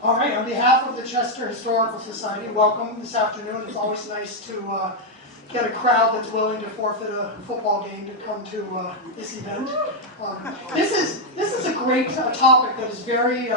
All right, on behalf of the Chester Historical Society, welcome this afternoon. It's always nice to get a crowd that's willing to forfeit a football game to come to this event. This is a great topic that is very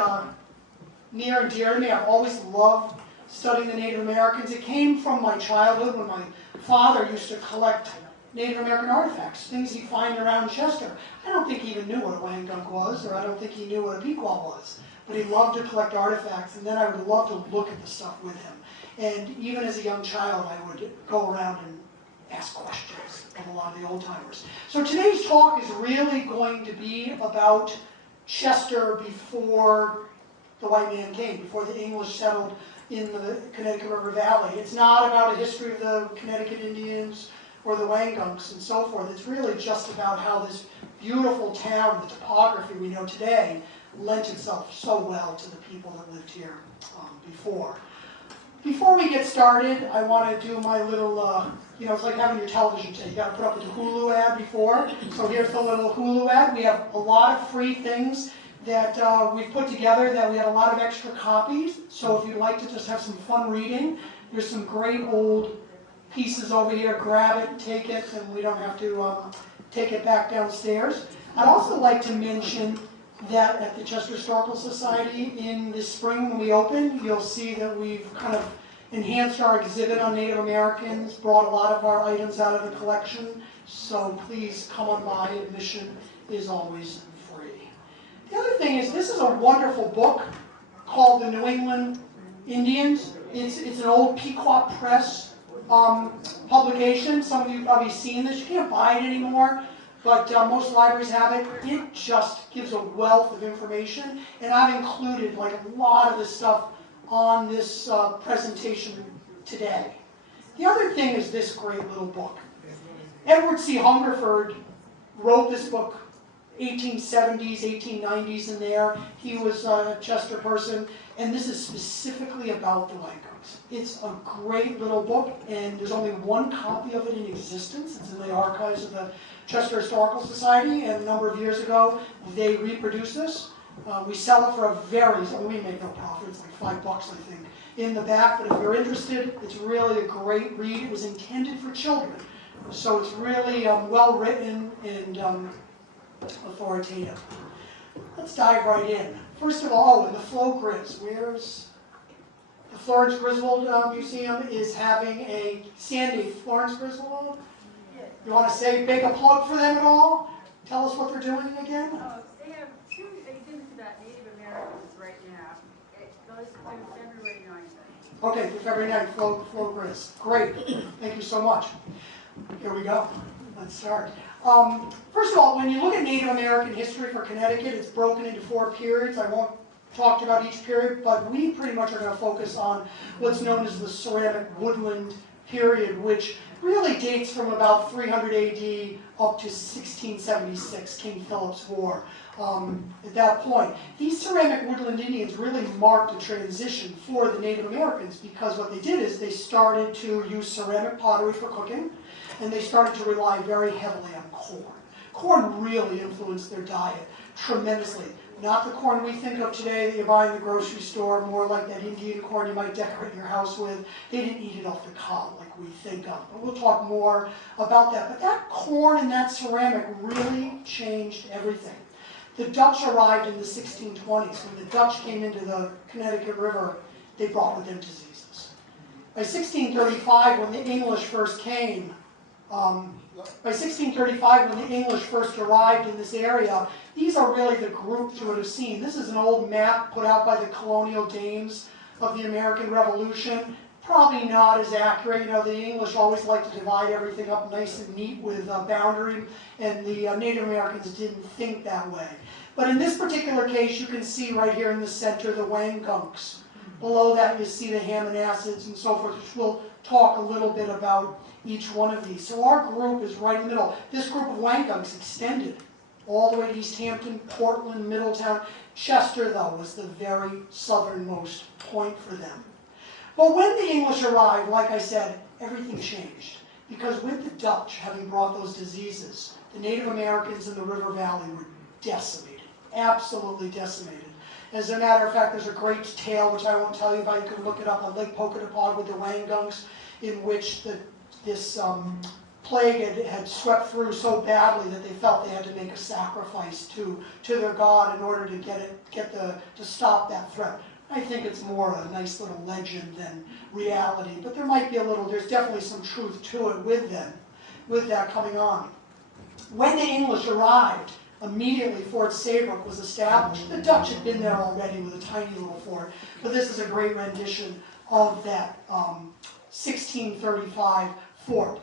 near and dear to me. I've always loved studying the Native Americans. It came from my childhood when my father used to collect Native American artifacts, things he'd find around Chester. I don't think he even knew what a Pataconk was, or I don't think he knew what a Pequot was. But he loved to collect artifacts, and then I would love to look at the stuff with him. And even as a young child, I would go around and ask questions of a lot of the old-timers. So today's talk is really going to be about Chester before the white man came, before the English settled in the Connecticut River Valley. It's not about a history of the Connecticut Indians or the Wangunks and so forth. It's really just about how this beautiful town, the topography we know today, lent itself so well to the people that lived here before. Before we get started, I want to do my little, it's like having your television set. You got to put up with the Hulu ad before. So here's the little Hulu ad. We have a lot of free things that we've put together, that we have a lot of extra copies. So if you'd like to just have some fun reading, there's some great old pieces over here. Grab it, take it, and we don't have to take it back downstairs. I'd also like to mention that at the Chester Historical Society in the spring when we open, you'll see that we've kind of enhanced our exhibit on Native Americans, brought a lot of our items out of the collection, so please come on by. Admission is always free. The other thing is, this is a wonderful book called The New England Indians. It's an old Pequot Press publication. Some of you have probably seen this. You can't buy it anymore, but most libraries have it. It just gives a wealth of information, and I've included like a lot of the stuff on this presentation today. The other thing is this great little book. Edward C. Hungerford wrote this book 1870s, 1890s in there. He was a Chester person, and this is specifically about the Wangunks. It's a great little book, and there's only one copy of it in existence. It's in the archives of the Chester Historical Society, and a number of years ago they reproduced this. We sell it for we make no profit, it's like $5 I think, in the back, but if you're interested, it's really a great read. It was intended for children, so it's really well written and authoritative. Let's dive right in. First of all, in the Flo Grizz, where's the Florence Griswold Museum is having a Sandy Florence Griswold. You want to make a plug for them at all? Tell us what they're doing again. They have two exhibits about Native Americans right now. It goes through February 9th. Okay, through February 9th, Flo Grizz. Great. Thank you so much. Here we go. Let's start. First of all, when you look at Native American history for Connecticut, it's broken into 4 periods. I won't talk about each period, but we pretty much are going to focus on what's known as the ceramic woodland period, which really dates from about 300 AD up to 1676, King Philip's War. At that point, these ceramic woodland Indians really marked a transition for the Native Americans, because what they did is they started to use ceramic pottery for cooking, and they started to rely very heavily on corn. Corn really influenced their diet tremendously. Not the corn we think of today that you buy in the grocery store, more like that Indian corn you might decorate your house with. They didn't eat it off the cob like we think of. But we'll talk more about that. But that corn and that ceramic really changed everything. The Dutch arrived in the 1620s. When the Dutch came into the Connecticut River, they brought with them diseases. By 1635, when the English first came, by 1635, when the English first arrived in this area, these are really the groups you would have seen. This is an old map put out by the colonial dames of the American Revolution. Probably not as accurate. The English always liked to divide everything up nice and neat with boundary, and the Native Americans didn't think that way. But in this particular case, you can see right here in the center the Wangunks. Below that, you see the Hammonacids and so forth, which we'll talk a little bit about each one of these. So our group is right in the middle. This group of Wangunks extended all the way to East Hampton, Portland, Middletown. Chester, though, was the very southernmost point for them. But when the English arrived, like I said, everything changed. Because with the Dutch having brought those diseases, the Native Americans in the River Valley were decimated, absolutely decimated. As a matter of fact, there's a great tale, which I won't tell you about. You can look it up on Lake Pataconk with the Wangungs, in which this plague had swept through so badly that they felt they had to make a sacrifice to their god in order to to stop that threat. I think it's more a nice little legend than reality, but there's definitely some truth to it with that coming on. When the English arrived, immediately Fort Saybrook was established. The Dutch had been there already with a tiny little fort, but this is a great rendition of that 1635 fort.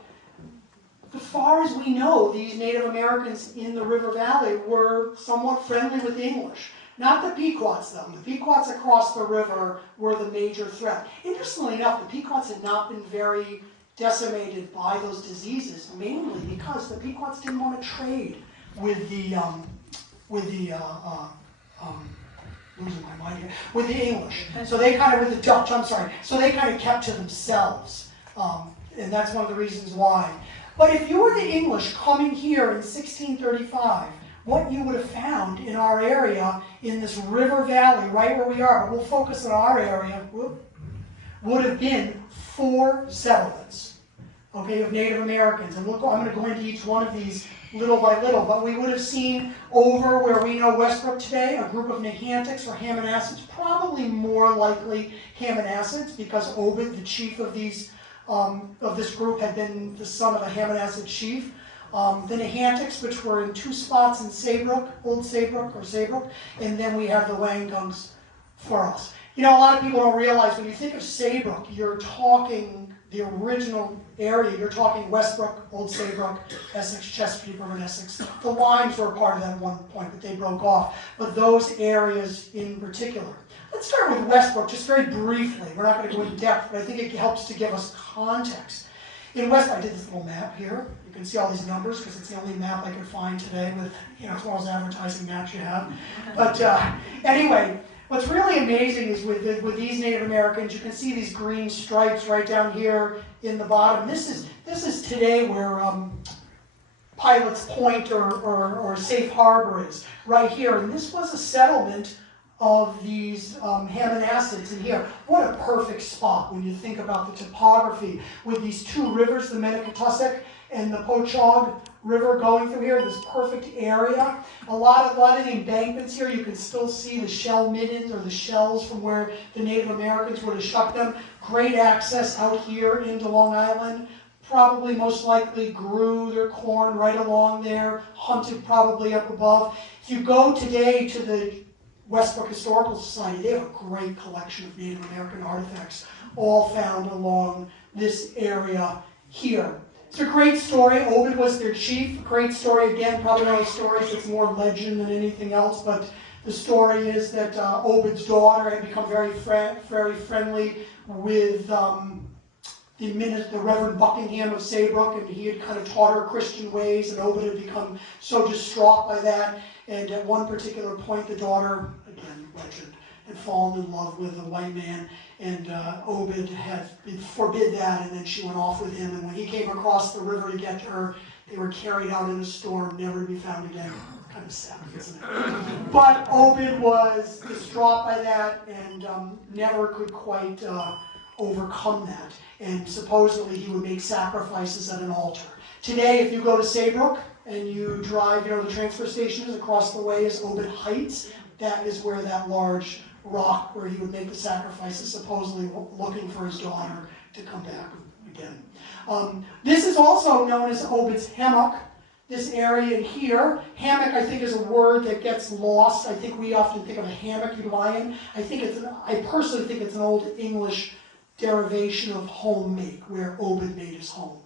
As far as we know, these Native Americans in the river valley were somewhat friendly with the English. Not the Pequots, though. The Pequots across the river were the major threat. Interestingly enough, the Pequots had not been very decimated by those diseases, mainly because the Pequots didn't want to trade with the losing my mind here, with the English. So they with the Dutch, I'm sorry. So they kind of kept to themselves. And that's one of the reasons why. But if you were the English coming here in 1635, what you would have found in our area, in this river valley, right where we are, but we'll focus on our area, would have been 4 settlements, okay, of Native Americans. And I'm going to go into each one of these little by little, but we would have seen over where we know Westbrook today, a group of Nahantics or Hamanasids, probably more likely Hamanasids, because Obed, the chief of these of this group, had been the son of a Hamanassid chief. The Nahantics, which were in 2 spots in Saybrook, Old Saybrook or Saybrook, and then we have the Wangungs for us. You know, a lot of people don't realize when you think of Saybrook, you're talking the original area, you're talking Westbrook, Old Saybrook, Essex, Chesapeake River, and Essex. The Limes were a part of that at one point, but they broke off. But those areas in particular. Let's start with Westbrook, just very briefly. We're not going to go into depth, but I think it helps to give us context. In Westbrook, I did this little map here. You can see all these numbers because it's the only map I could find today with, it's one of those advertising maps you have. But anyway, what's really amazing is with these Native Americans, you can see these green stripes right down here in the bottom. This is today where Pilot's Point or Safe Harbor is, right here. And this was a settlement of these Hamanasids in here. What a perfect spot when you think about the topography with these 2 rivers, the Menekatusick and the Pochog River going through here, this perfect area. A lot of the embankments here, you can still see the shell middens or the shells from where the Native Americans would have shucked them. Great access out here into Long Island. Probably most likely grew their corn right along there, hunted probably up above. If you go today to the Westbrook Historical Society, they have a great collection of Native American artifacts, all found along this area here. It's a great story. Obed was their chief. Great story again, probably one of those stories that's more legend than anything else, but the story is that Obed's daughter had become very friendly with the Reverend Buckingham of Saybrook, and he had kind of taught her Christian ways, and Obed had become so distraught by that. And at one particular point, the daughter, again, legend, had fallen in love with a white man, and Obed had forbid that, and then she went off with him. And when he came across the river to get to her, they were carried out in a storm, never to be found again. Kind of sad, isn't it? But Obed was distraught by that, and never could quite overcome that. And supposedly he would make sacrifices at an altar. Today, if you go to Saybrook, and you drive, the transfer station is across the way is Obed Heights. That is where that large rock where he would make the sacrifices, supposedly looking for his daughter to come back again. This is also known as Obed's Hammock, this area in here. Hammock, I think, is a word that gets lost. I think we often think of a hammock you lie in. I personally think it's an old English derivation of home make, where Obed made his home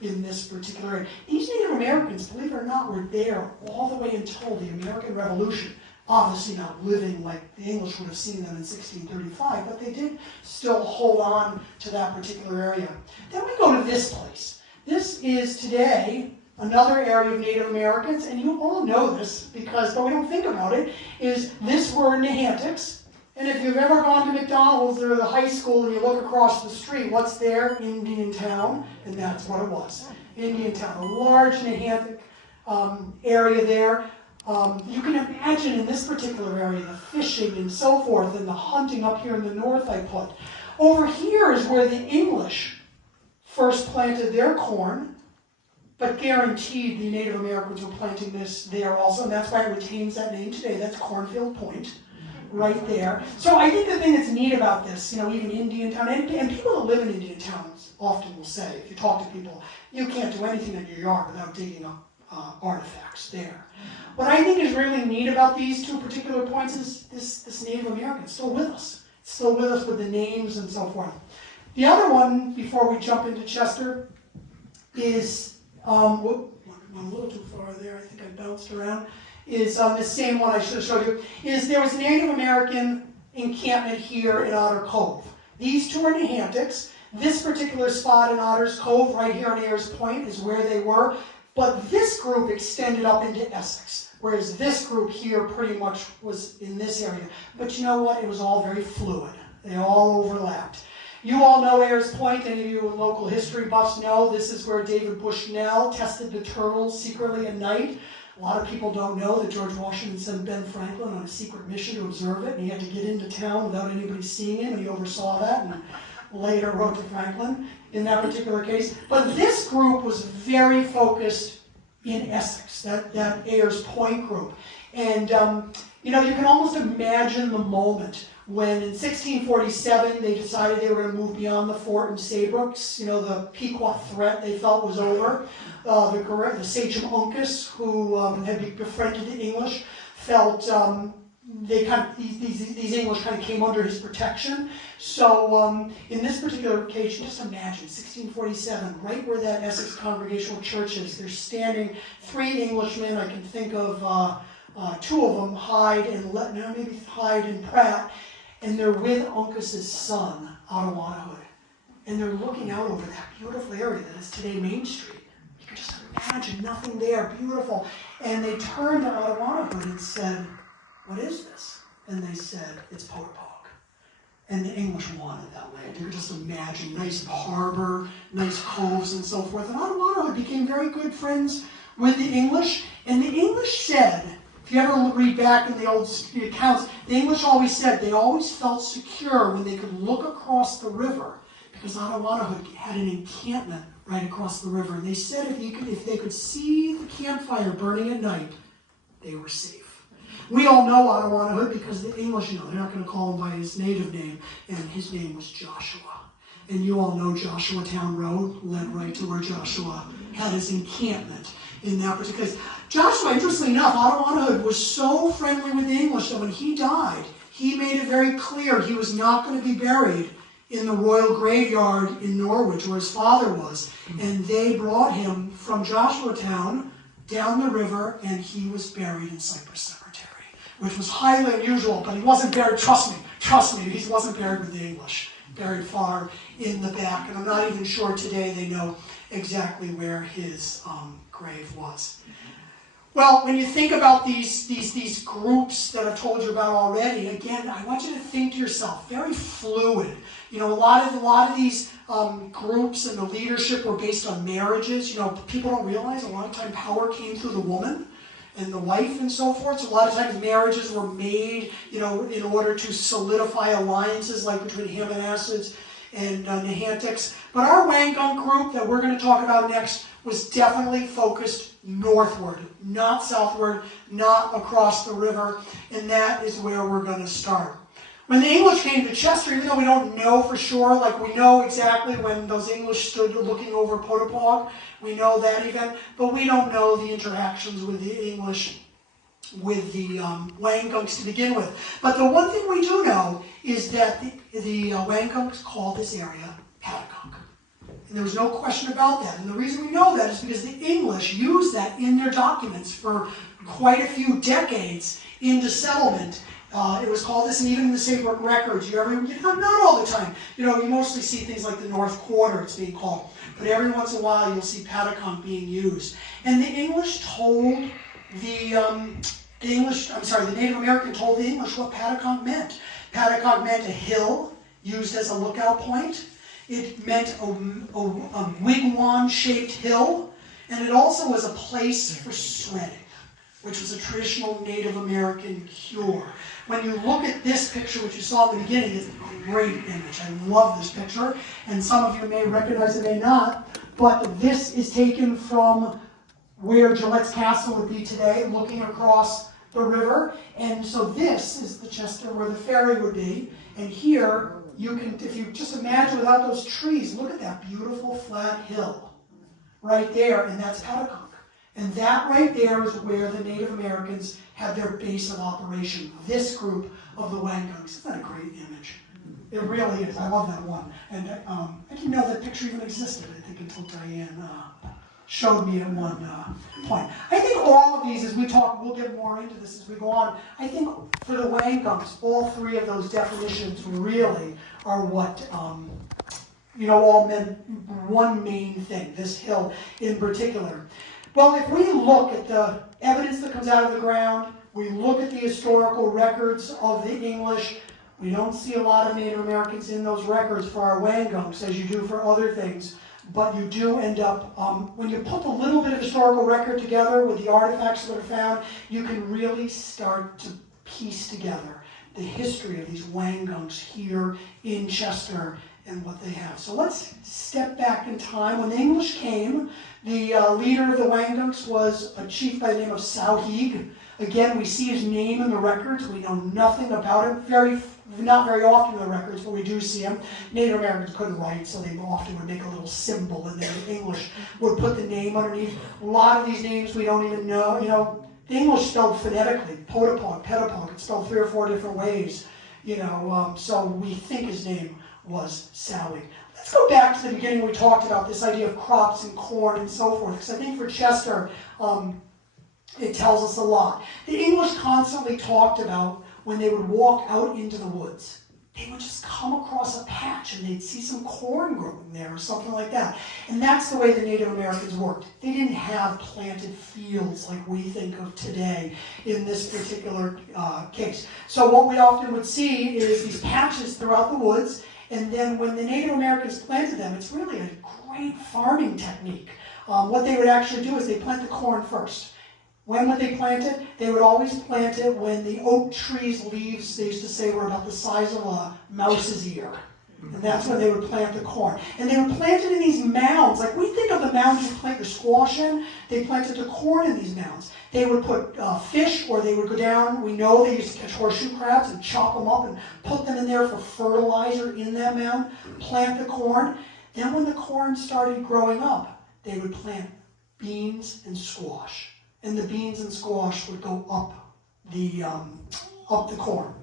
in this particular area. These Native Americans, believe it or not, were there all the way until the American Revolution. Obviously not living like the English would have seen them in 1635, but they did still hold on to that particular area. Then we go to this place. This is today another area of Native Americans, and you all know this because, though we don't think about it, is this were Nahantics. And if you've ever gone to McDonald's or the high school and you look across the street, what's there? Indian Town, and that's what it was. Indian Town, a large Nahantic area there. You can imagine in this particular area the fishing and so forth and the hunting up here in the north I put. Over here is where the English first planted their corn, but guaranteed the Native Americans were planting this there also, and that's why it retains that name today. That's Cornfield Point, right there. So I think the thing that's neat about this, even Indian town, and people that live in Indian towns often will say, if you talk to people, you can't do anything in your yard without digging up artifacts there. What I think is really neat about these two particular points is this Native American is still with us. It's still with us with the names and so forth. The other one, before we jump into Chester, is, went a little too far there, I think I bounced around, is the same one I should have showed you, is there was a Native American encampment here in Otter Cove. These two are Nahantaks. This particular spot in Otter's Cove, right here on Ayers Point, is where they were. But this group extended up into Essex, whereas this group here pretty much was in this area. But you know what? It was all very fluid. They all overlapped. You all know Ayers Point. Any of you local history buffs know this is where David Bushnell tested the turtles secretly at night. A lot of people don't know that George Washington sent Ben Franklin on a secret mission to observe it, and he had to get into town without anybody seeing him, and he oversaw that and later wrote to Franklin in that particular case. But this group was very focused in Essex, that Ayers Point group. And you can almost imagine the moment when in 1647 they decided they were going to move beyond the fort in Saybrookes. The Pequot threat they felt was over. The sachem Uncas, who had befriended the English, felt these English kind of came under his protection. So in this particular occasion, just imagine 1647, right where that Essex Congregational Church is. They're standing, three Englishmen. I can think of two of them, Hyde and Pratt, and they're with Uncas's son, Ottawanahhood. And they're looking out over that beautiful area that is today Main Street. You can just imagine nothing there, beautiful. And they turned to Ottawanahhood and said, "What is this?" And they said, "It's Pataconk." And the English wanted that land. You could just imagine, nice harbor, nice coves and so forth. And Ottawanahhood became very good friends with the English. And the English said, if you ever read back in the old accounts, the English always said they always felt secure when they could look across the river, because Ottawanahhood had an encampment right across the river. And they said if they could see the campfire burning at night, they were safe. We all know Ottawanahhood because the English they're not going to call him by his native name, and his name was Joshua. And you all know Joshua Town Road led right to where Joshua had his encampment in that particular place. Joshua, interestingly enough, Ottawanahhood was so friendly with the English that when he died, he made it very clear he was not going to be buried in the royal graveyard in Norwich where his father was. And they brought him from Joshua Town down the river, and he was buried in Cypress Cemetery, which was highly unusual, but he wasn't buried, trust me, he wasn't buried with the English, buried far in the back, and I'm not even sure today they know exactly where his grave was. Well, when you think about these groups that I've told you about already, again, I want you to think to yourself, very fluid. A lot of these groups and the leadership were based on marriages. People don't realize a lot of time power came through the woman and the wife and so forth. So a lot of times marriages were made, in order to solidify alliances like between Hammanassids and Nahantaks. But our Wangunk group that we're going to talk about next was definitely focused northward, not southward, not across the river, and that is where we're going to start. When the English came to Chester, even though we don't know for sure, like we know exactly when those English stood looking over Pataconk, we know that event, but we don't know the interactions with the English, with the Wangunks to begin with. But the one thing we do know is that the Wangunks called this area Pataconk. And there was no question about that. And the reason we know that is because the English used that in their documents for quite a few decades into settlement. It was called this, and even in the Saybrook records, not all the time. You mostly see things like the North Quarter, it's being called. But every once in a while, you'll see Pataconk being used. And the English told the Native American told the English what Pataconk meant. Pataconk meant a hill used as a lookout point. It meant a wigwam-shaped hill, and it also was a place for sweating. which was a traditional Native American cure. When you look at this picture, which you saw in the beginning, it's a great image. I love this picture, and some of you may recognize it, may not, but this is taken from where Gillette's Castle would be today, looking across the river. And so this is the Chester where the ferry would be. And here, you can, if you just imagine without those trees, look at that beautiful flat hill right there, and that's Pataconk. And that right there is where the Native Americans had their base of operation. This group of the Wangunks. Isn't that a great image? It really is. I love that one. And I didn't know that picture even existed, I think, until Diane showed me at one point. I think all of these, as we talk, we'll get more into this as we go on. I think for the Wangunks, all three of those definitions really are what all meant one main thing, this hill in particular. Well, if we look at the evidence that comes out of the ground, we look at the historical records of the English, we don't see a lot of Native Americans in those records for our Wangunks as you do for other things, but you do end up, when you put a little bit of historical record together with the artifacts that are found, you can really start to piece together the history of these Wangunks here in Chester and what they have. So let's step back in time. When the English came, the leader of the Wangunks was a chief by the name of Sowheag. Again, we see his name in the records. We know nothing about him. Not very often in the records, but we do see him. Native Americans couldn't write, so they often would make a little symbol, and then the English would put the name underneath. A lot of these names we don't even know. The English spelled phonetically. Pataconk, it's spelled 3 or 4 different ways. So we think his name was Sowheag. Let's go back to the beginning. We talked about this idea of crops and corn and so forth, because I think for Chester, it tells us a lot. The English constantly talked about when they would walk out into the woods, they would just come across a patch and they'd see some corn growing there or something like that. And that's the way the Native Americans worked. They didn't have planted fields like we think of today in this particular case. So what we often would see is these patches throughout the woods, and then when the Native Americans planted them, it's really a great farming technique. What they would actually do is they plant the corn first. When would they plant it? They would always plant it when the oak tree's leaves, they used to say, were about the size of a mouse's ear. And that's when they would plant the corn. And they would plant it in these mounds. Like we think of the mounds you plant your squash in, they planted the corn in these mounds. They would put fish, or they would go down, we know they used to catch horseshoe crabs and chop them up and put them in there for fertilizer in that mound, plant the corn. Then when the corn started growing up, they would plant beans and squash. And the beans and squash would go up the corn.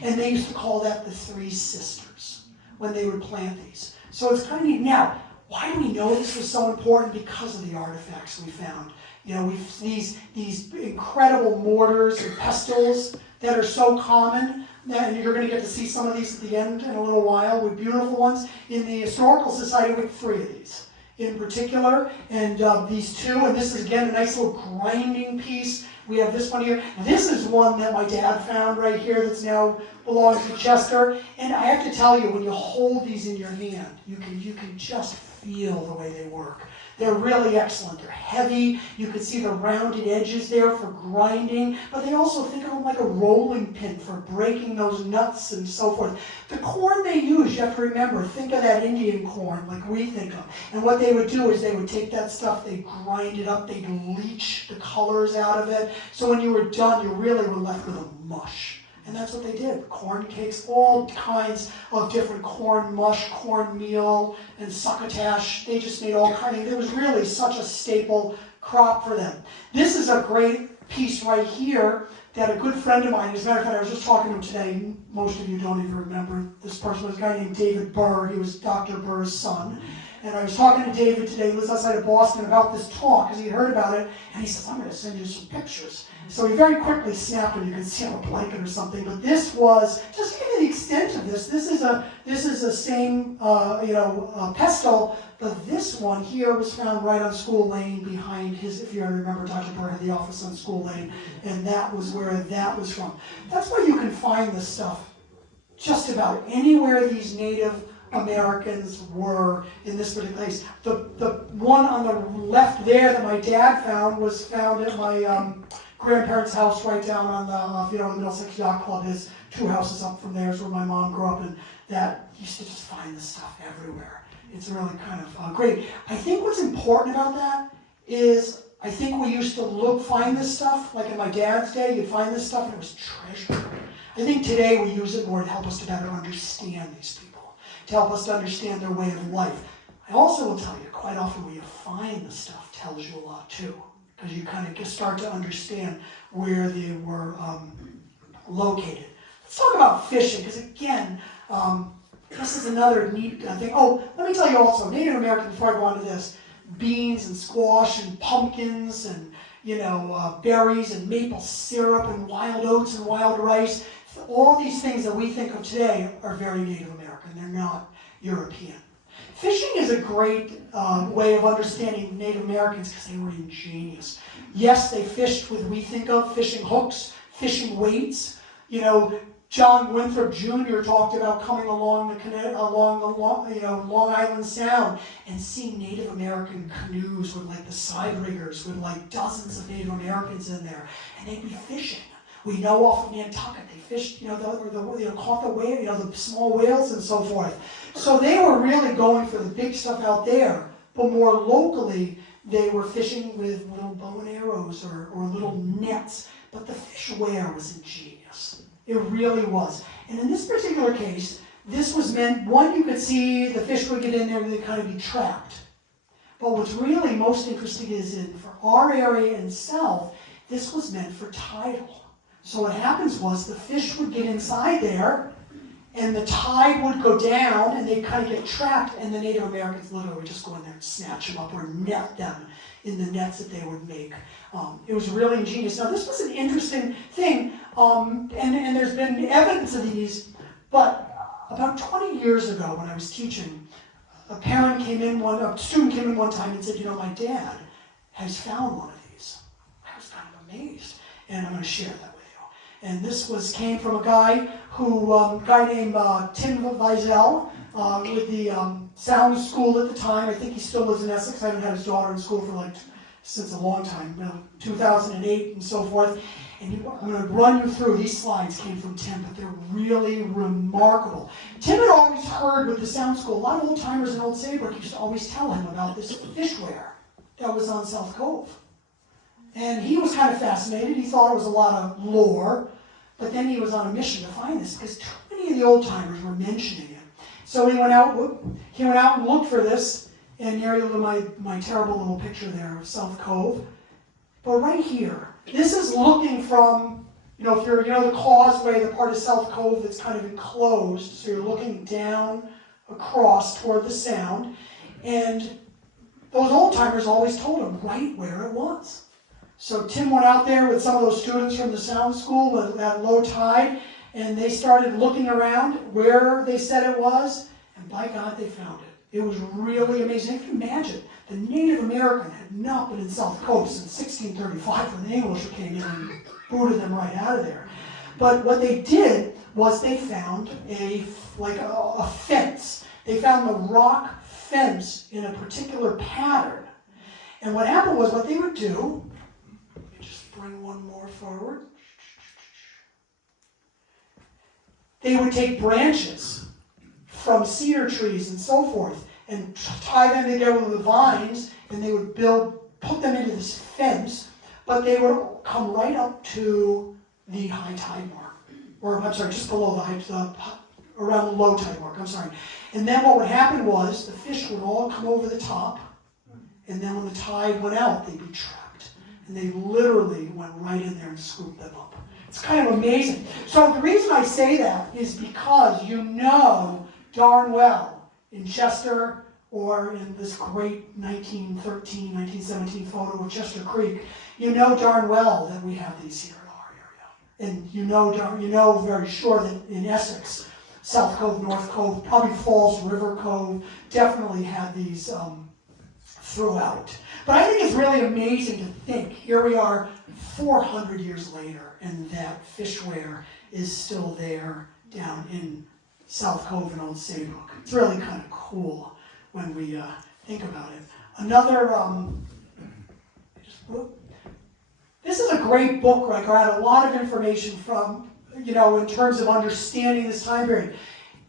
And they used to call that the Three Sisters when they would plant these. So it's kind of neat. Now, why do we know this was so important? Because of the artifacts we found. We've these incredible mortars and pestles that are so common. And you're going to get to see some of these at the end in a little while with beautiful ones. In the Historical Society, we have 3 of these in particular, and these 2, and this is again a nice little grinding piece. We have this one here. This is one that my dad found right here that's now belongs to Chester. And I have to tell you, when you hold these in your hand, you can just feel the way they work. They're really excellent. They're heavy. You can see the rounded edges there for grinding, but they also think of them like a rolling pin for breaking those nuts and so forth. The corn they use, you have to remember, think of that Indian corn like we think of. And what they would do is they would take that stuff, they'd grind it up, they'd leach the colors out of it. So when you were done, you really were left with a mush. And that's what they did. Corn cakes, all kinds of different corn mush, cornmeal, and succotash. They just made all kinds. It was really such a staple crop for them. This is a great piece right here that a good friend of mine, as a matter of fact, I was just talking to him today. Most of you don't even remember this person. Was a guy named David Burr. He was Dr. Burr's son. And I was talking to David today, he lives outside of Boston, about this talk, because he heard about it, and he says, I'm going to send you some pictures. So he very quickly snapped it. You can see on a blanket or something. But this was, just to give you the extent of this, this is a same, pestle, but this one here was found right on School Lane behind his, if you remember, Dr. Burr had the office on School Lane, and that was where that was from. That's where you can find this stuff just about anywhere these Native Americans were in this particular place. The one on the left there that my dad found was found at my grandparents' house right down on the, the Middlesex Yacht Club is 2 houses up from there is where my mom grew up, and that used to just find this stuff everywhere. It's really kind of great. I think what's important about that is I think we used to find this stuff, like in my dad's day, you'd find this stuff and it was treasure. I think today we use it more to help us to better understand these people, to help us to understand their way of life. I also will tell you, quite often where you find the stuff tells you a lot too, because you kind of start to understand where they were located. Let's talk about fishing, because again, this is another neat thing. Oh, let me tell you also, Native American, before I go on to this, beans and squash and pumpkins and berries and maple syrup and wild oats and wild rice. All these things that we think of today are very Native American. They're not European. Fishing is a great way of understanding Native Americans because they were ingenious. Yes, they fished with, we think of, fishing hooks, fishing weights. John Winthrop Jr. talked about coming along Long Island Sound and seeing Native American canoes with like the side riggers with like dozens of Native Americans in there, and they'd be fishing. We know off of Nantucket they fished, caught the whale, the small whales and so forth. So they were really going for the big stuff out there, but more locally they were fishing with little bow and arrows or little nets. But the fish ware was ingenious. It really was. And in this particular case, this was meant, one, you could see the fish would get in there and they'd kind of be trapped. But what's really most interesting is for our area in south, this was meant for tidal. So what happens was the fish would get inside there and the tide would go down and they'd kind of get trapped, and the Native Americans literally would just go in there and snatch them up or net them in the nets that they would make. It was really ingenious. Now this was an interesting thing, and there's been evidence of these, but about 20 years ago when I was teaching, a student came in one time and said, my dad has found one of these. I was kind of amazed, and I'm going to share that with you. And this came from a guy named Tim Wiesel, with the sound school at the time. I think he still lives in Essex. I haven't had his daughter in school since a long time, 2008 and so forth. And I'm going to run you through. These slides came from Tim, but they're really remarkable. Tim had always heard with the sound school, a lot of old timers in Old Saybrook used to always tell him about this fishware that was on South Cove. And he was kind of fascinated. He thought it was a lot of lore, but then he was on a mission to find this because too many of the old timers were mentioning it. So he went out and looked for this, and there you look my terrible little picture there of South Cove. But right here, this is looking from, if you're, the causeway, the part of South Cove that's kind of enclosed, so you're looking down across toward the sound, and those old timers always told him right where it was. So Tim went out there with some of those students from the sound school at low tide, and they started looking around where they said it was, and by God, they found it. It was really amazing. You can imagine, the Native American had not been in South Cove since 1635 when the English came in and booted them right out of there. But what they did was they found a fence. They found the rock fence in a particular pattern. And what happened was what they would do, let me just bring one more forward. They would take branches from cedar trees and so forth and tie them together with the vines, and they would put them into this fence, but they would come right up to the high tide mark, or I'm sorry, just below around the low tide mark, I'm sorry. And then what would happen was the fish would all come over the top, and then when the tide went out, they'd be trapped. And they literally went right in there and scooped them up. It's kind of amazing. So the reason I say that is because darn well in Chester or in this great 1913, 1917 photo of Chester Creek, darn well that we have these here in our area. And you know very sure that in Essex, South Cove, North Cove, probably Falls River Cove, definitely had these throughout. But I think it's really amazing to think, here we are 400 years later, and that fishware is still there down in South Cove and Old Saybrook. It's really kind of cool when we think about it. Another, This is a great book, right? I had a lot of information from, in terms of understanding this time period.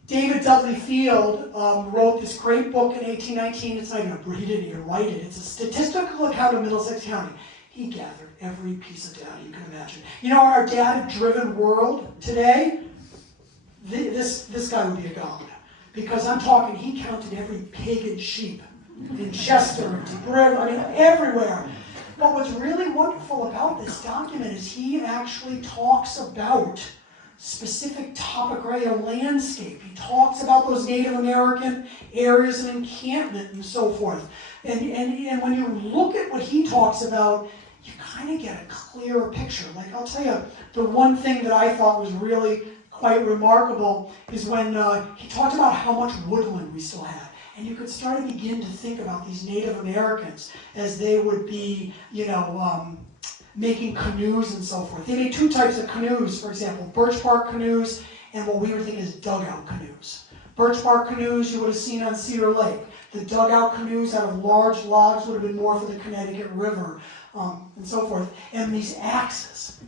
David Dudley Field wrote this great book in 1819. It's not even he didn't even write it. It's a statistical account of Middlesex County. He gathered every piece of data you can imagine. In our data-driven world today, this guy would be a god. Because I'm talking, he counted every pig and sheep in Chester, and everywhere. But what's really wonderful about this document is he actually talks about specific topography or landscape. He talks about those Native American areas of encampment and so forth. And when you look at what he talks about, you kind of get a clearer picture. Like, I'll tell you, the one thing that I thought was really quite remarkable is when he talked about how much woodland we still had. And you could start to begin to think about these Native Americans as they would be, making canoes and so forth. They made two types of canoes, for example, birch bark canoes and what we would think is dugout canoes. Birch bark canoes you would have seen on Cedar Lake. The dugout canoes out of large logs would have been more for the Connecticut River and so forth. And these axes,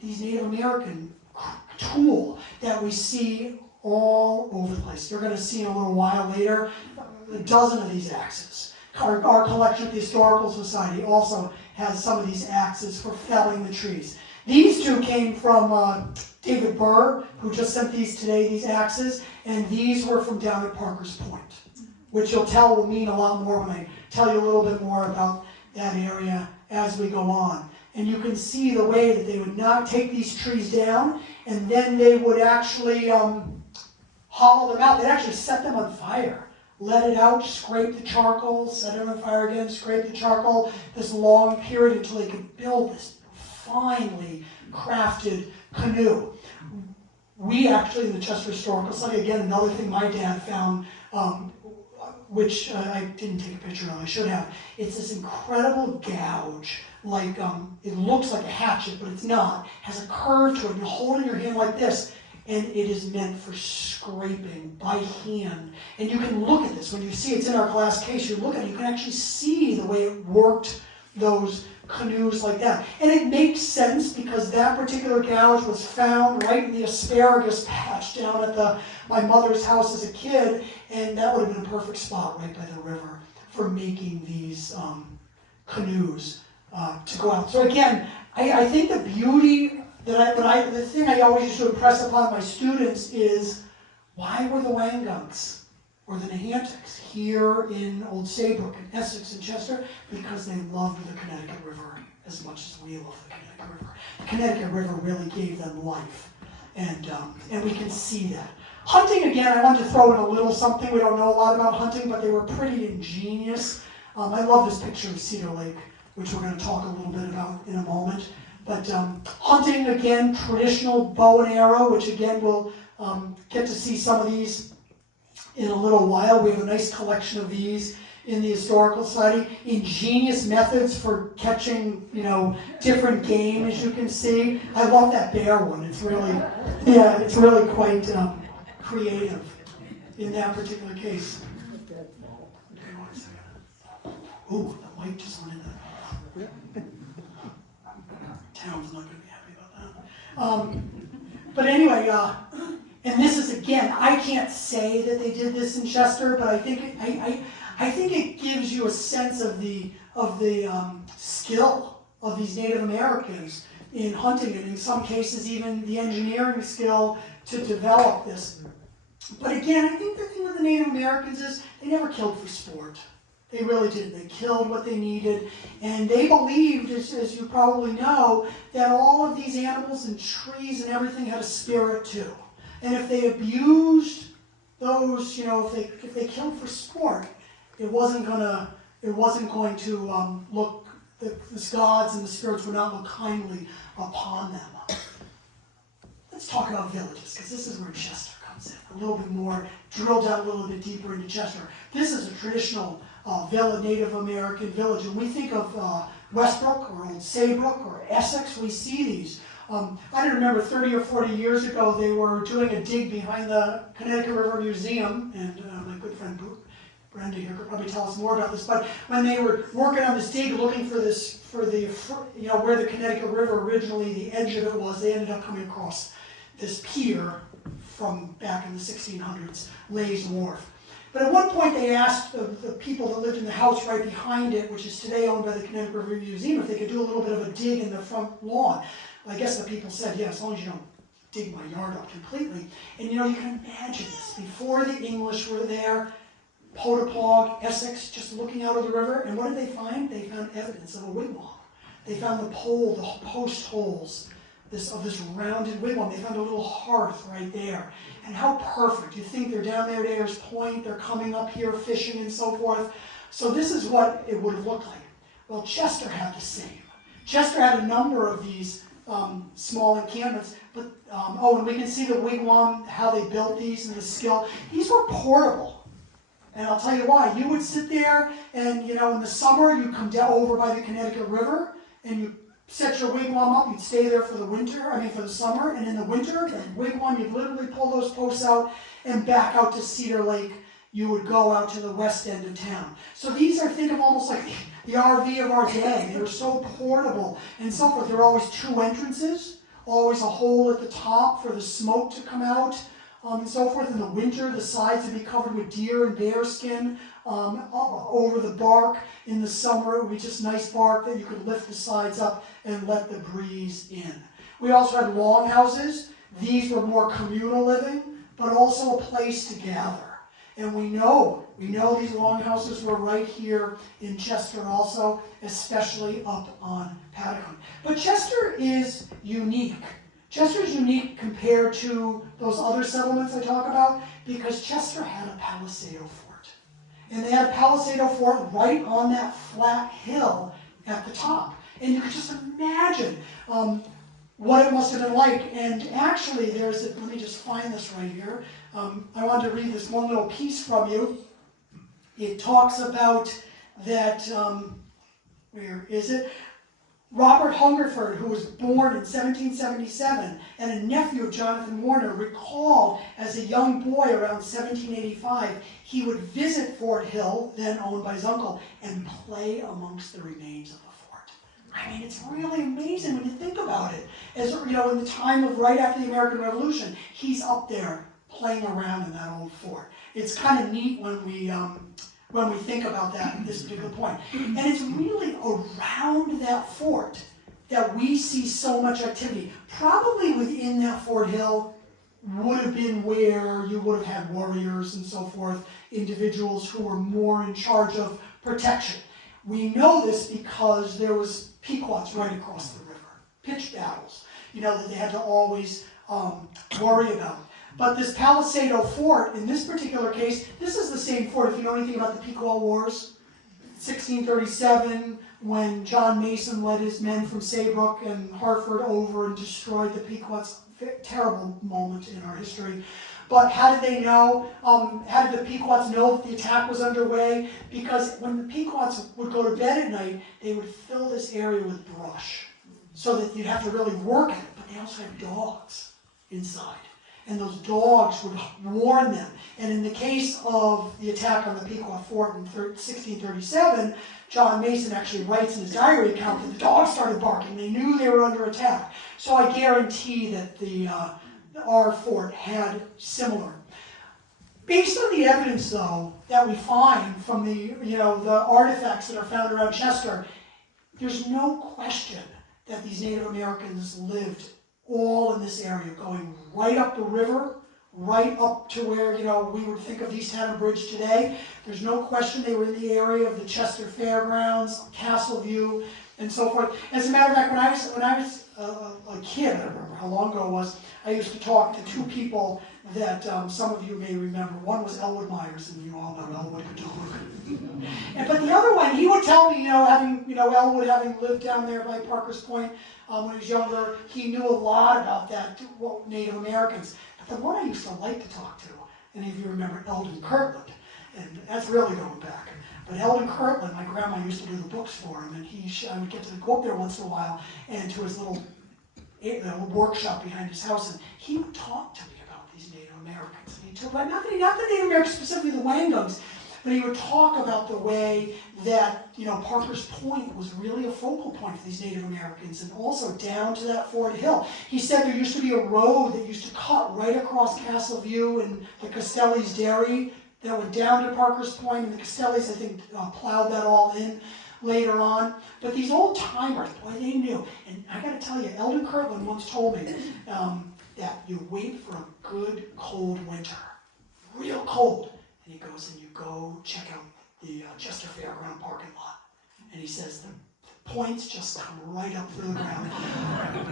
these Native American tool that we see all over the place. You're going to see in a little while later a dozen of these axes. Our collection at the Historical Society also has some of these axes for felling the trees. These two came from David Burr, who just sent these today, these axes, and these were from down at Parker's Point, which you'll tell will mean a lot more when I tell you a little bit more about that area as we go on. And you can see the way that they would not take these trees down, and then they would actually hollow them out. They'd actually set them on fire. Let it out, scrape the charcoal, set it on fire again, scrape the charcoal, this long period until they could build this finely crafted canoe. We actually, in the Chester Historical Society, again, another thing my dad found, which I didn't take a picture of, I should have. It's this incredible gouge, like it looks like a hatchet, but it's not. It has a curve to it, and you hold it in your hand like this, and it is meant for scraping by hand. And you can look at this. When you see it's in our glass case, you look at it, you can actually see the way it worked those canoes like that. And it makes sense because that particular gouge was found right in the asparagus patch down at my mother's house as a kid, and that would have been a perfect spot right by the river for making these canoes to go out. So again, I think the beauty the thing I always used to impress upon my students is, why were the Wangunks or the Nahantics here in Old Saybrook and Essex and Chester? Because they loved the Connecticut River as much as we love the Connecticut River. The Connecticut River really gave them life, and we can see that. Hunting, again, I wanted to throw in a little something. We don't know a lot about hunting, but they were pretty ingenious. I love this picture of Cedar Lake, which we're going to talk a little bit about in a moment. But hunting, again, traditional bow and arrow, which again we'll get to see some of these in a little while. We have a nice collection of these in the Historical Society. Ingenious methods for catching, different game, as you can see. I love that bear one. It's really quite creative in that particular case. Ooh, the light just went in there. Town's not going to be happy about that. But anyway, and this is, again, I can't say that they did this in Chester, but I think it gives you a sense of the skill of these Native Americans in hunting, and in some cases even the engineering skill to develop this. But again, I think the thing with the Native Americans is they never killed for sport. They really did. They killed what they needed, and they believed, as you probably know, that all of these animals and trees and everything had a spirit too. And if they abused those, if they killed for sport, it wasn't going to look. The gods and the spirits would not look kindly upon them. Let's talk about villages, because this is where Chester comes in. A little bit more, drill down a little bit deeper into Chester. This is a traditional Native American village. And we think of Westbrook or Old Saybrook or Essex, we see these. I don't remember 30 or 40 years ago, they were doing a dig behind the Connecticut River Museum, and my good friend Brenda here could probably tell us more about this, but when they were working on this dig, looking for where the Connecticut River originally, the edge of it was, they ended up coming across this pier from back in the 1600s, Lay's Wharf. But at one point they asked the people that lived in the house right behind it, which is today owned by the Connecticut River Museum, if they could do a little bit of a dig in the front lawn. I guess the people said, yeah, as long as you don't dig my yard up completely. And you can imagine this. Before the English were there, Pataconk, Essex, just looking out of the river, and what did they find? They found evidence of a wigwam. They found the post holes of this rounded wigwam. They found a little hearth right there. And how perfect. You think they're down there at Ayers Point, they're coming up here fishing and so forth. So this is what it would have looked like. Well, Chester had the same. Chester had a number of these small encampments, but, and we can see the wigwam, how they built these and the skill. These were portable. And I'll tell you why. You would sit there and, in the summer, you'd come down over by the Connecticut River and you set your wigwam up, you'd stay there for the summer, and in the winter, the wigwam, you'd literally pull those posts out and back out to Cedar Lake. You would go out to the west end of town. So these are, think of almost like the RV of our day. They were so portable and so forth. There were always two entrances, always a hole at the top for the smoke to come out, and so forth. In the winter, the sides would be covered with deer and bear skin over the bark. In the summer, it would be just nice bark that you could lift the sides up and let the breeze in. We also had longhouses. These were more communal living, but also a place to gather. And we know these longhouses were right here in Chester also, especially up on Pataconk. But Chester is unique. Chester is unique compared to those other settlements I talk about because Chester had a palisado fort. And they had a palisado fort right on that flat hill at the top. And you could just imagine what it must have been like. And actually, let me just find this right here. I wanted to read this one little piece from you. It talks about that, where is it? Robert Hungerford, who was born in 1777 and a nephew of Jonathan Warner, recalled as a young boy around 1785, he would visit Fort Hill, then owned by his uncle, and play amongst the remains of the fort. I mean, it's really amazing when you think about it. As in the time of right after the American Revolution, he's up there playing around in that old fort. It's kind of neat when we think about that at this particular point. And it's really around that fort that we see so much activity. Probably within that Fort Hill would have been where you would have had warriors and so forth, individuals who were more in charge of protection. We know this because there was Pequots right across the river, pitched battles, that they had to always worry about. But this Palisado Fort, in this particular case, this is the same fort, if you know anything about the Pequot Wars, 1637, when John Mason led his men from Saybrook and Hartford over and destroyed the Pequots. Terrible moment in our history. But how did they know? How did the Pequots know that the attack was underway? Because when the Pequots would go to bed at night, they would fill this area with brush so that you'd have to really work at it. But they also had dogs inside. And those dogs would warn them. And in the case of the attack on the Pequot Fort in 1637, John Mason actually writes in his diary account that the dogs started barking. They knew they were under attack. So I guarantee that our fort had similar. Based on the evidence, though, that we find from the artifacts that are found around Chester, there's no question that these Native Americans lived all in this area, going right up the river, right up to where, we would think of East Haddam Bridge today. There's no question they were in the area of the Chester Fairgrounds, Castle View, and so forth. As a matter of fact, when I was a kid, I don't remember how long ago it was, I used to talk to two people that some of you may remember. One was Elwood Myers, and you all know Elwood. But the other one, he would tell me, Elwood having lived down there by Parker's Point when he was younger, he knew a lot about that, Native Americans. But the one I used to like to talk to, and if you remember Eldon Kirtland, and that's really going back. But Eldon Kirtland, my grandma used to do the books for him, and I would get to go up there once in a while and to his little workshop behind his house, and he would talk to me about these Native Americans. And he told, not the Native Americans, specifically the Wangangs, but he would talk about the way that, Parker's Point was really a focal point for these Native Americans, and also down to that Fort Hill. He said there used to be a road that used to cut right across Castle View and the Costelli's Dairy that went down to Parker's Point, and the Costellis, I think, plowed that all in later on. But these old timers, boy, they knew. And I got to tell you, Eldon Kirtland once told me that you wait for a good cold winter, real cold, and he goes and you go check out the Chester Fairground parking lot, and he says the points just come right up through the ground.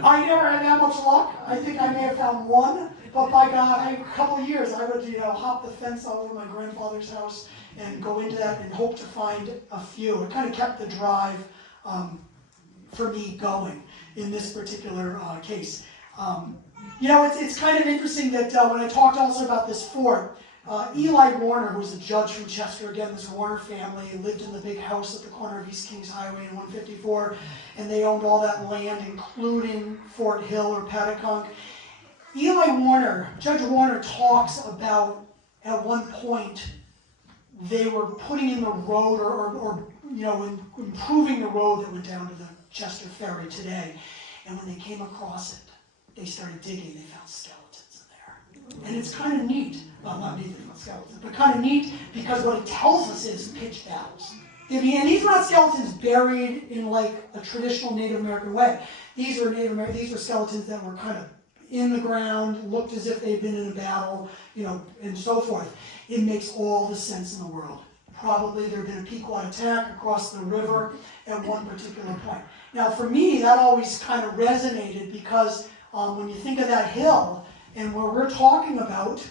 I never had that much luck. I think I may have found one, but by God, a couple of years I would hop the fence all over my grandfather's house and go into that and hope to find a few. It kind of kept the drive for me going in this particular case. It's kind of interesting that when I talked also about this fort, Eli Warner, who was a judge from Chester, again, this Warner family, lived in the big house at the corner of East Kings Highway and 154, and they owned all that land, including Fort Hill or Pataconk. Judge Warner talks about, at one point, they were putting in the road or improving the road that went down to the Chester Ferry today, and when they came across it, they started digging, they found skeletons in there. And it's kind of neat, well, not neat, they found skeletons, but kind of neat because what it tells us is pitched battles. And these were not skeletons buried in like a traditional Native American way. These were skeletons that were kind of in the ground, looked as if they'd been in a battle, and so forth. It makes all the sense in the world. Probably there had been a Pequot attack across the river at one particular point. Now, for me, that always kind of resonated because when you think of that hill, and what we're talking about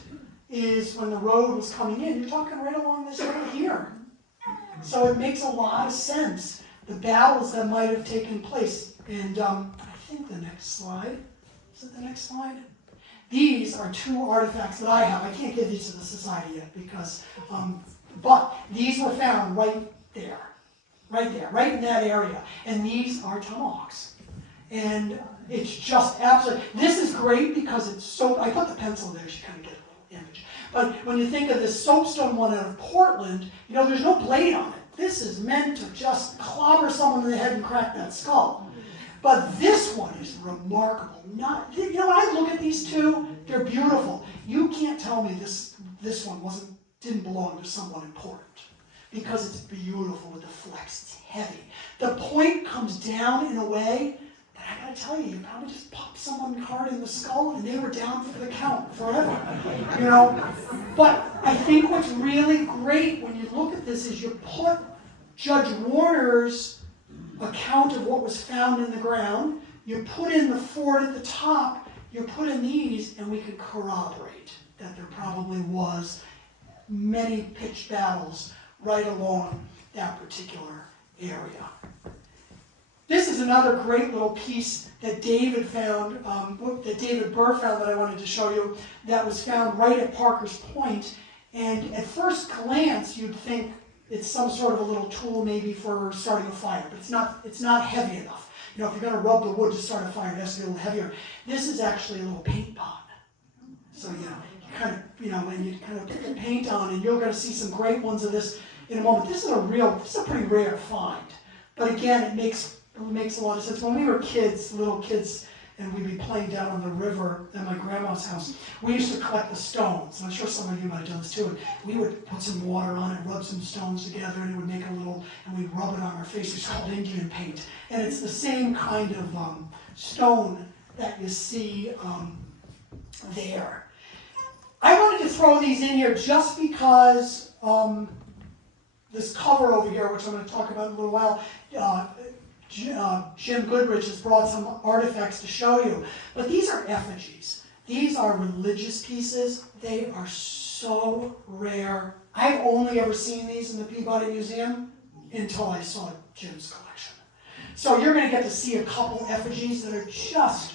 is when the road was coming in, you're talking right along this road here. So it makes a lot of sense, the battles that might have taken place. And I think the next slide, is it the next slide? These are two artifacts that I have. I can't give these to the society yet because, but these were found right in that area. And these are tomahawks. And it's just absolutely, this is great because it's so, I put the pencil there so you kind of get a little image. But when you think of this soapstone one out of Portland, there's no blade on it. This is meant to just clobber someone in the head and crack that skull. But this one is remarkable. When I look at these two, they're beautiful. You can't tell me this one didn't belong to someone important because it's beautiful with the flex. It's heavy. The point comes down in a way that I gotta tell you probably just popped someone hard in the skull and they were down for the count forever. But I think what's really great when you look at this is you put Judge Warner's account of what was found in the ground, you put in the fort at the top, you put in these, and we can corroborate that there probably was many pitched battles right along that particular area. This is another great little piece that David found, that David Burr found that I wanted to show you, that was found right at Parker's Point. And at first glance, you'd think it's some sort of a little tool maybe for starting a fire, but it's not heavy enough. If you're going to rub the wood to start a fire, it has to be a little heavier. This is actually a little paint pot. So you kind of, and you kind of put the paint on, and you're going to see some great ones of this in a moment. This is a pretty rare find. But again, it makes a lot of sense. When we were little kids, and we'd be playing down on the river at my grandma's house, we used to collect the stones. I'm sure some of you might have done this too. And we would put some water on it, rub some stones together, and it would make a little, and we'd rub it on our face. It's called Indian paint. And it's the same kind of stone that you see there. I wanted to throw these in here just because this cover over here, which I'm going to talk about in a little while, Jim Goodrich has brought some artifacts to show you. But these are effigies. These are religious pieces. They are so rare. I've only ever seen these in the Peabody Museum until I saw Jim's collection. So you're going to get to see a couple effigies that are just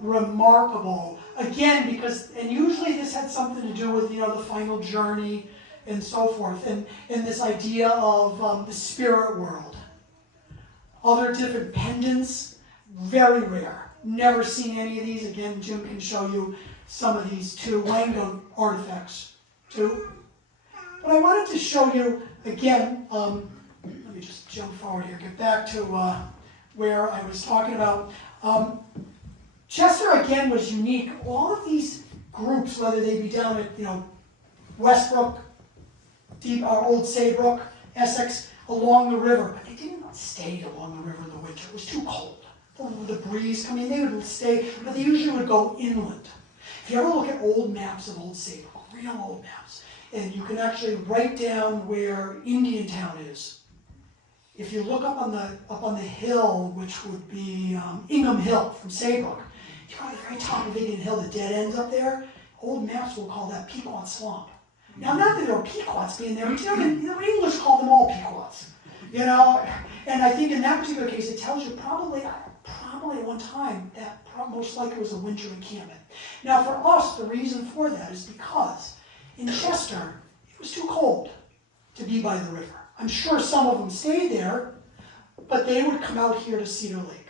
remarkable. Again, and usually this had something to do with, the final journey and so forth, and this idea of the spirit world. Other different pendants, very rare. Never seen any of these. Again, Jim can show you some of these too. Langdon artifacts too. But I wanted to show you again, let me just jump forward here, get back to where I was talking about. Chester, again, was unique. All of these groups, whether they be down at, Westbrook, Old Saybrook, Essex, along the river, but they didn't stay along the river in the winter. It was too cold. The breeze coming in, they would stay, but they usually would go inland. If you ever look at old maps of Old Saybrook, real old maps, and you can actually write down where Indiantown is. If you look up on the hill, which would be Ingham Hill from Saybrook, if you're on the very top of Indian Hill, the dead ends up there, old maps will call that Pequot Swamp. Now, not that there were Pequots being there, but the English called them all Pequots. And I think in that particular case, it tells you probably at one time that most likely was a winter encampment. Now, for us, the reason for that is because in Chester, it was too cold to be by the river. I'm sure some of them stayed there, but they would come out here to Cedar Lake.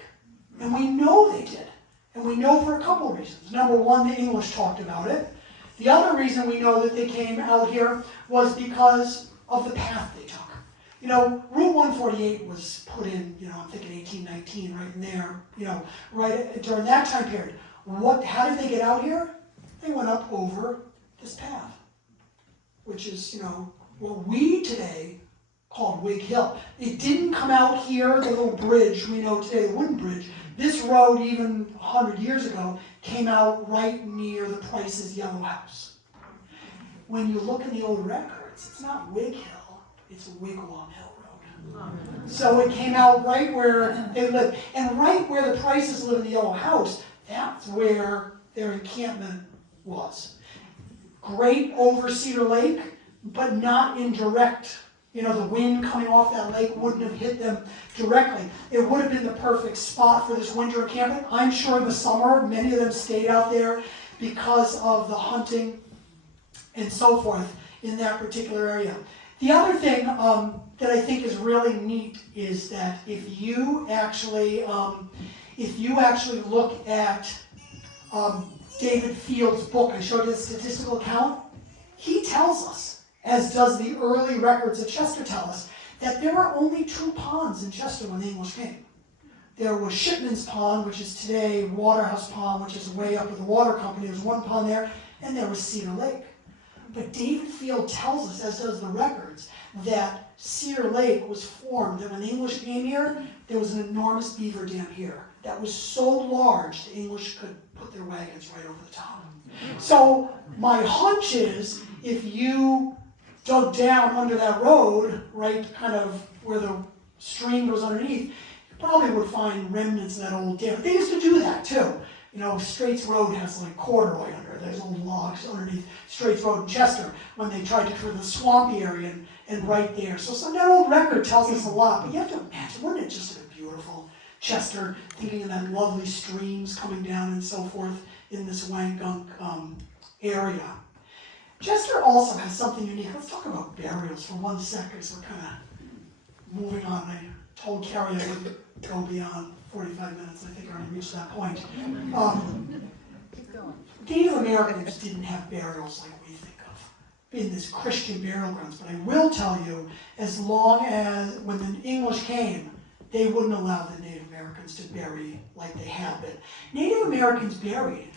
And we know they did. And we know for a couple of reasons. Number one, the English talked about it. The other reason we know that they came out here was because of the path they took. Route 148 was put in, I'm thinking 1819, right in there, right during that time period. How did they get out here? They went up over this path, which is, what we today call Wig Hill. It didn't come out here, the little bridge we know today, the wooden bridge. This road, even 100 years ago, came out right near the Price's yellow house. When you look in the old records, it's not Wig Hill, it's Wigwam Hill Road. So it came out right where they lived. And right where the Prices lived in the yellow house, that's where their encampment was. Great over Cedar Lake, but not in direct. The wind coming off that lake wouldn't have hit them directly. It would have been the perfect spot for this winter encampment. I'm sure in the summer, many of them stayed out there because of the hunting and so forth in that particular area. The other thing that I think is really neat is that if you actually look at David Field's book, I showed you the statistical account, he tells us, as does the early records of Chester tell us, that there were only 2 ponds in Chester when the English came. There was Shipman's Pond, which is today Waterhouse Pond, which is way up with the water company. There's one pond there, and there was Cedar Lake. But David Field tells us, as does the records, that Cedar Lake was formed, that when the English came here, there was an enormous beaver dam here that was so large the English could put their wagons right over the top. So my hunch is, if you dug down under that road, right kind of where the stream goes underneath, you probably would find remnants of that old dam. They used to do that too. Straits Road has like corduroy under it. There's old logs underneath Straits Road in Chester when they tried to clear the swampy area and right there. So that old record tells us a lot, but you have to imagine, wouldn't it just have been beautiful? Chester, thinking of that lovely streams coming down and so forth in this Wangunk area. Chester also has something unique. Let's talk about burials for 1 second, so we're kind of moving on. I told Carrie I wouldn't go beyond 45 minutes. I think I already reached that point. Keep going. Native Americans didn't have burials like we think of in this Christian burial grounds, but I will tell you, as long as when the English came, they wouldn't allow the Native Americans to bury like they had been. Native Americans buried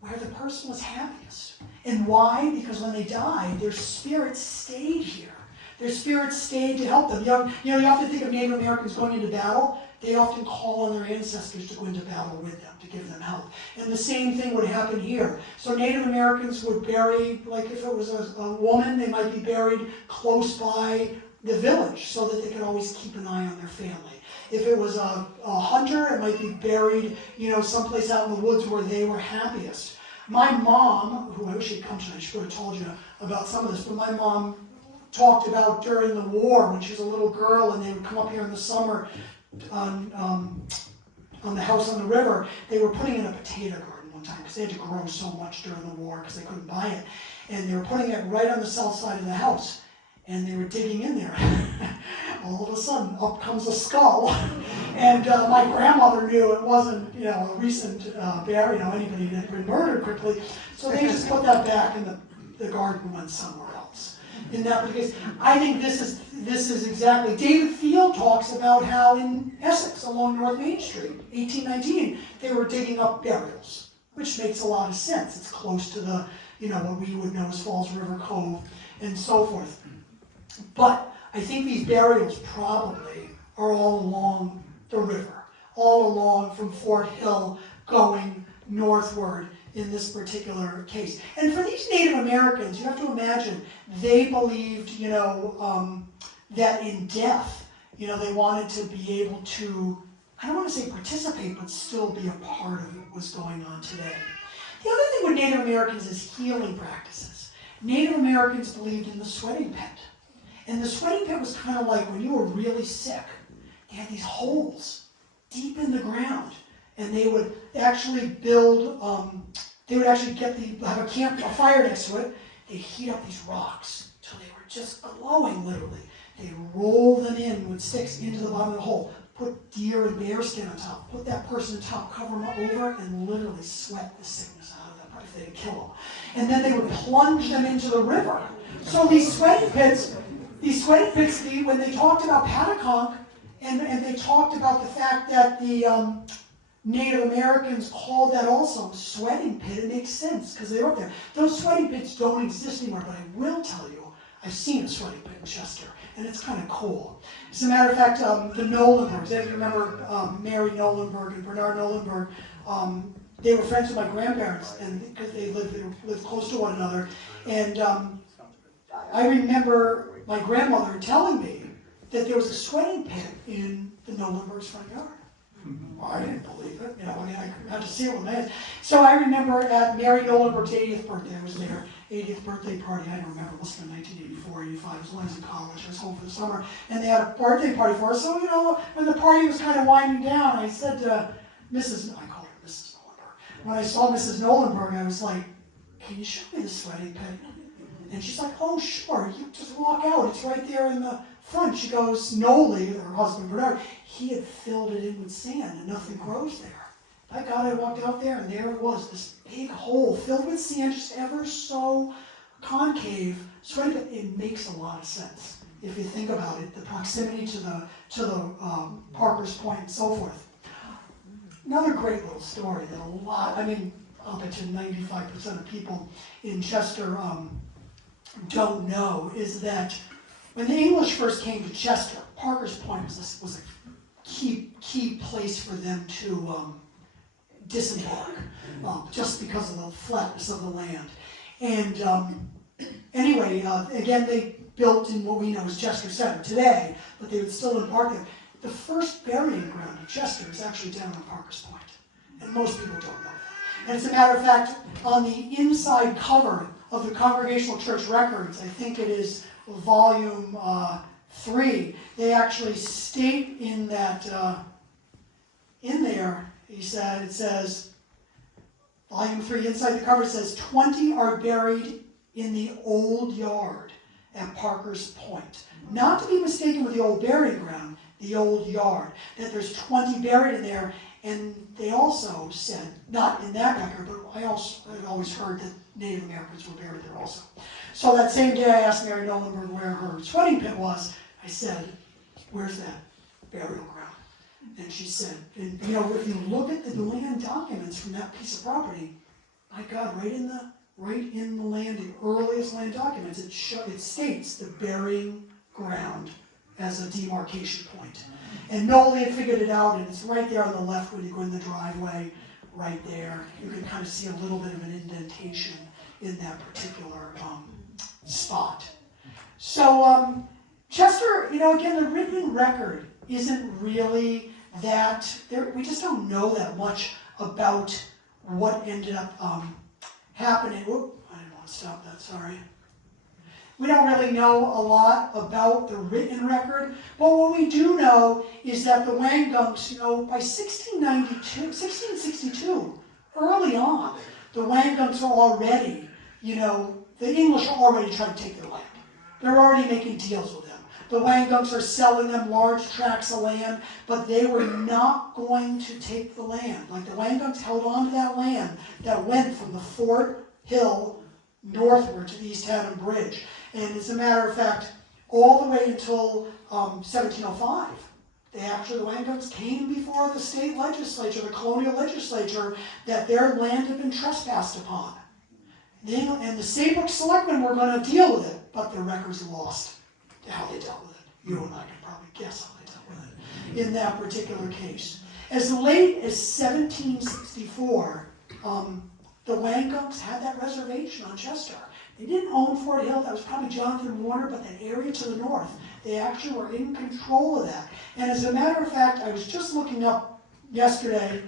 where the person was happiest. And why? Because when they died, their spirits stayed here. Their spirits stayed to help them. You often think of Native Americans going into battle. They often call on their ancestors to go into battle with them, to give them help. And the same thing would happen here. So Native Americans would bury, like if it was a woman, they might be buried close by the village so that they could always keep an eye on their family. If it was a hunter, it might be buried, someplace out in the woods where they were happiest. My mom, who I wish she'd come tonight, she would have told you about some of this, but my mom talked about during the war when she was a little girl and they would come up here in the summer on the house on the river. They were putting in a potato garden one time because they had to grow so much during the war because they couldn't buy it. And they were putting it right on the south side of the house. And they were digging in there. All of a sudden, up comes a skull. And my grandmother knew it wasn't, a recent anybody that had been murdered quickly. So they just put that back, and the garden went somewhere else. in that particular case. I think this is exactly, David Field talks about how in Essex along North Main Street, 1819, they were digging up burials, which makes a lot of sense. It's close to the, what we would know as Falls River Cove and so forth. But I think these burials probably are all along the river, all along from Fort Hill going northward in this particular case. And for these Native Americans, you have to imagine, they believed, that in death, they wanted to be able to, I don't want to say participate, but still be a part of what was going on today. The other thing with Native Americans is healing practices. Native Americans believed in the sweating pit. And the sweating pit was kind of like when you were really sick, they had these holes deep in the ground. And they would actually build, have a fire next to it. They'd heat up these rocks till they were just glowing, literally. They'd roll them in with sticks into the bottom of the hole, put deer and bear skin on top, put that person on top, cover them over, and literally sweat the sickness out of them if they didn't kill them. And then they would plunge them into the river. So these sweating pits, when they talked about Pataconk, and they talked about the fact that the Native Americans called that also sweating pit. It makes sense because they were up there. Those sweating pits don't exist anymore, but I will tell you, I've seen a sweating pit in Chester, and it's kind of cool. As a matter of fact, the Nolenbergs, if you remember Mary Nolenberg and Bernard Nolenberg, they were friends with my grandparents, and because they lived close to one another. And I remember my grandmother telling me that there was a sweating pit in the Nolenbergs' front yard. Well, I didn't believe it. I had to see it with my eyes. So I remember at Mary Nolenberg's 80th birthday, I was there, 80th birthday party. I don't remember, it must have been 1984, 85. It was when I was in college. I was home for the summer. And they had a birthday party for us. So, when the party was kind of winding down, I said to I called her Mrs. Nolenberg. When I saw Mrs. Nolenberg, I was like, can you show me the sweating pit? And she's like, oh, sure. You just walk out. It's right there in the front. She goes, Noli, her husband Bernard, he had filled it in with sand and nothing grows there. By God, I walked out there and there it was, this big hole filled with sand, just ever so concave. So it makes a lot of sense if you think about it, the proximity to the Parker's Point and so forth. Another great little story that I'll bet you 95% of people in Chester don't know is that when the English first came to Chester, Parker's Point was a key place for them to disembark, just because of the flatness of the land. And anyway, again, they built in what we know as Chester Center today, but they would still embark there. The first burying ground of Chester is actually down on Parker's Point, and most people don't know that. And as a matter of fact, on the inside cover of the Congregational Church Records, I think it is volume 3, they actually state in that, in there, it says, volume 3, inside the cover, it says, 20 are buried in the old yard at Parker's Point. Not to be mistaken with the old burying ground, the old yard. That there's 20 buried in there, and they also said, not in that record, but I had always heard that Native Americans were buried there also. So that same day I asked Mary Nolenberg where her sweating pit was. I said, where's that burial ground? And she said, and if you look at the land documents from that piece of property, my God, right in the land, the earliest land documents, it states the burying ground as a demarcation point. And Noli had figured it out, and it's right there on the left when you go in the driveway, right there. You can kind of see a little bit of an indentation in that particular spot. So Chester, again, the written record isn't really that, we just don't know that much about what ended up happening. Whoop, I didn't want to stop that, sorry. We don't really know a lot about the written record, but what we do know is that the Wangunks, by 1662, early on, the Wangunks are already, the English are already trying to take their land. They're already making deals with them. The Wangunks are selling them large tracts of land, but they were not going to take the land. Like the Wangunks held on to that land that went from the Fort Hill northward to the East Haddam Bridge. And as a matter of fact, all the way until 1705, the Wangunks came before the state legislature, the colonial legislature, that their land had been trespassed upon. And the Saybrook selectmen were going to deal with it, but their records lost how they dealt with it. You and I can probably guess how they dealt with it in that particular case. As late as 1764, the Wangunks had that reservation on Chester. They didn't own Fort Hill. That was probably Jonathan Warner, but that area to the north, they actually were in control of that. And as a matter of fact, I was just looking up yesterday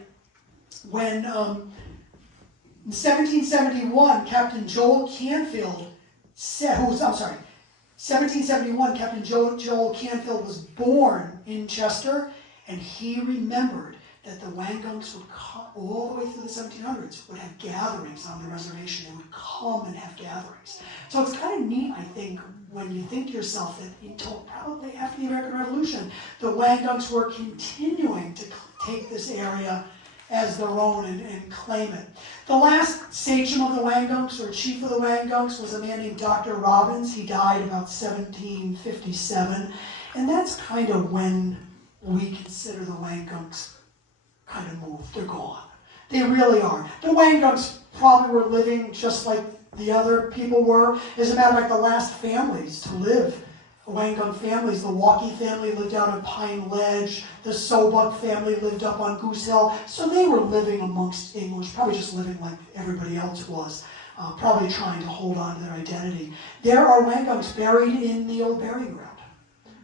when in 1771, Captain Joel Canfield said, 1771, Captain Joel Canfield was born in Chester, and he remembered that the Wangunks would come all the way through the 1700s, would have gatherings on the reservation. They would come and have gatherings. So it's kind of neat, I think, when you think to yourself that until probably after the American Revolution, the Wangunks were continuing to take this area as their own and claim it. The last sachem of the Wangunks, or chief of the Wangunks, was a man named Dr. Robbins. He died about 1757, and that's kind of when we consider the Wangunks kind of moved. They're gone. They really are. The Wangunks probably were living just like the other people were. As a matter of fact, the last families to live, the Wangunk families, the Walkie family lived out on Pine Ledge, the Sobuk family lived up on Goose Hill, so they were living amongst English, probably just living like everybody else was, probably trying to hold on to their identity. There are Wangunks buried in the old burying ground.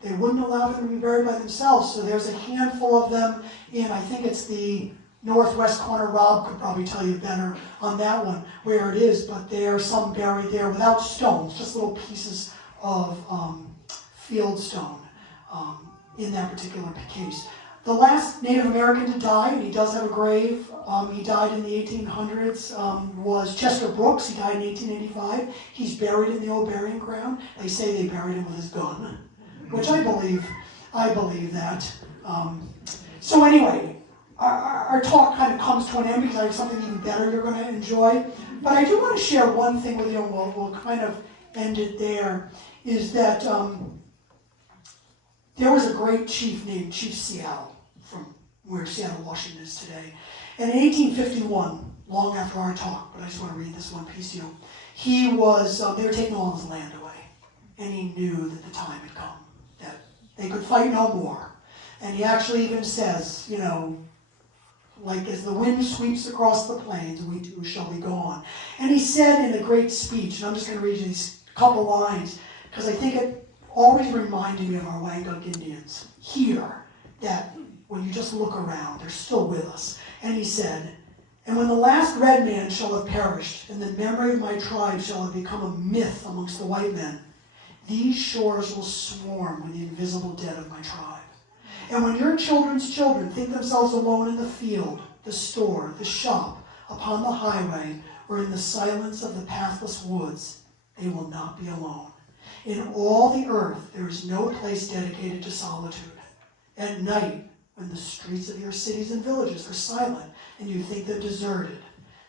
They wouldn't allow them to be buried by themselves, so there's a handful of them in, I think it's the northwest corner. Rob could probably tell you better on that one, where it is, but there are some buried there without stones, just little pieces of field stone in that particular case. The last Native American to die, and he does have a grave, he died in the 1800s, was Chester Brooks. He died in 1885. He's buried in the old burying ground. They say they buried him with his gun, which I believe that. So anyway, our talk kind of comes to an end because I have something even better you're going to enjoy. But I do want to share one thing with you, and we'll kind of end it there, is that there was a great chief named Chief Seattle, from where Seattle, Washington is today. And in 1851, long after our talk, but I just want to read this one piece to you, he was, they were taking all his land away. And he knew that the time had come, that they could fight no more. And he actually even says, you know, like as the wind sweeps across the plains, we too shall be gone. And he said in a great speech, and I'm just going to read you these couple lines, because I think it always reminded me of our Wangunk Indians here, that when you just look around, they're still with us. And he said, "And when the last red man shall have perished, and the memory of my tribe shall have become a myth amongst the white men, these shores will swarm with the invisible dead of my tribe. And when your children's children think themselves alone in the field, the store, the shop, upon the highway, or in the silence of the pathless woods, they will not be alone. In all the earth there is no place dedicated to solitude. At night, when the streets of your cities and villages are silent, and you think they're deserted,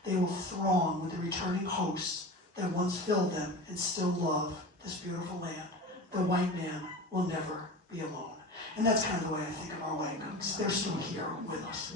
they will throng with the returning hosts that once filled them and still love this beautiful land. The white man will never be alone." And that's kind of the way I think of our Wangunks. They're still here with us.